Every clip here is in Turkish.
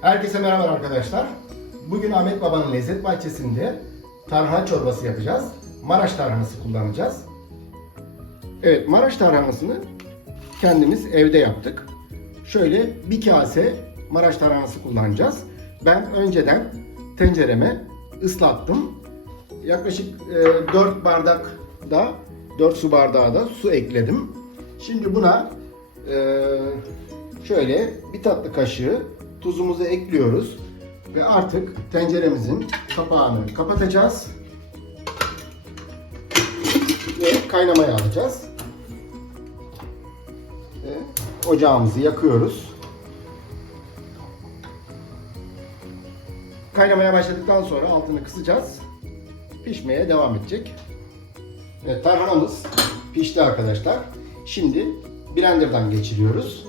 Herkese merhaba arkadaşlar. Bugün Ahmet Baba'nın lezzet bahçesinde tarhana çorbası yapacağız. Maraş tarhanası kullanacağız. Evet, Maraş tarhanasını kendimiz evde yaptık. Şöyle bir kase Maraş tarhanası kullanacağız. Ben önceden tencereme ıslattım. Yaklaşık e, 4 bardak da 4 su bardağı da su ekledim. Şimdi buna e, şöyle bir tatlı kaşığı tuzumuzu ekliyoruz ve artık tenceremizin kapağını kapatacağız ve kaynamaya alacağız. Ve ocağımızı yakıyoruz. Kaynamaya başladıktan sonra altını kısacağız. Pişmeye devam edecek. Evet, tarhanamız pişti arkadaşlar. Şimdi blenderdan geçiriyoruz.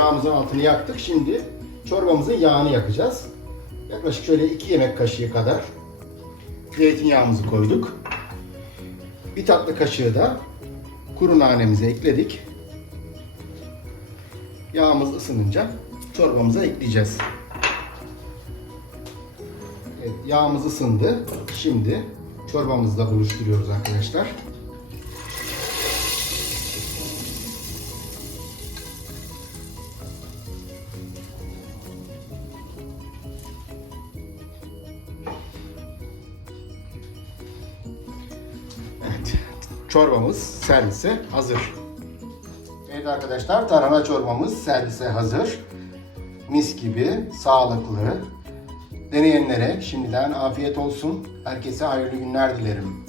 Ocağımızın altını yaktık. Şimdi çorbamızın yağını yakacağız. Yaklaşık şöyle 2 yemek kaşığı kadar zeytinyağımızı koyduk. Bir tatlı kaşığı da kuru nanemizi ekledik. Yağımız ısınınca çorbamıza ekleyeceğiz. Evet, yağımız ısındı. Şimdi çorbamızı da buluşturuyoruz arkadaşlar. Evet, çorbamız servise hazır. Evet arkadaşlar, tarhana çorbamız servise hazır. Mis gibi, sağlıklı. Deneyenlere şimdiden afiyet olsun. Herkese hayırlı günler dilerim.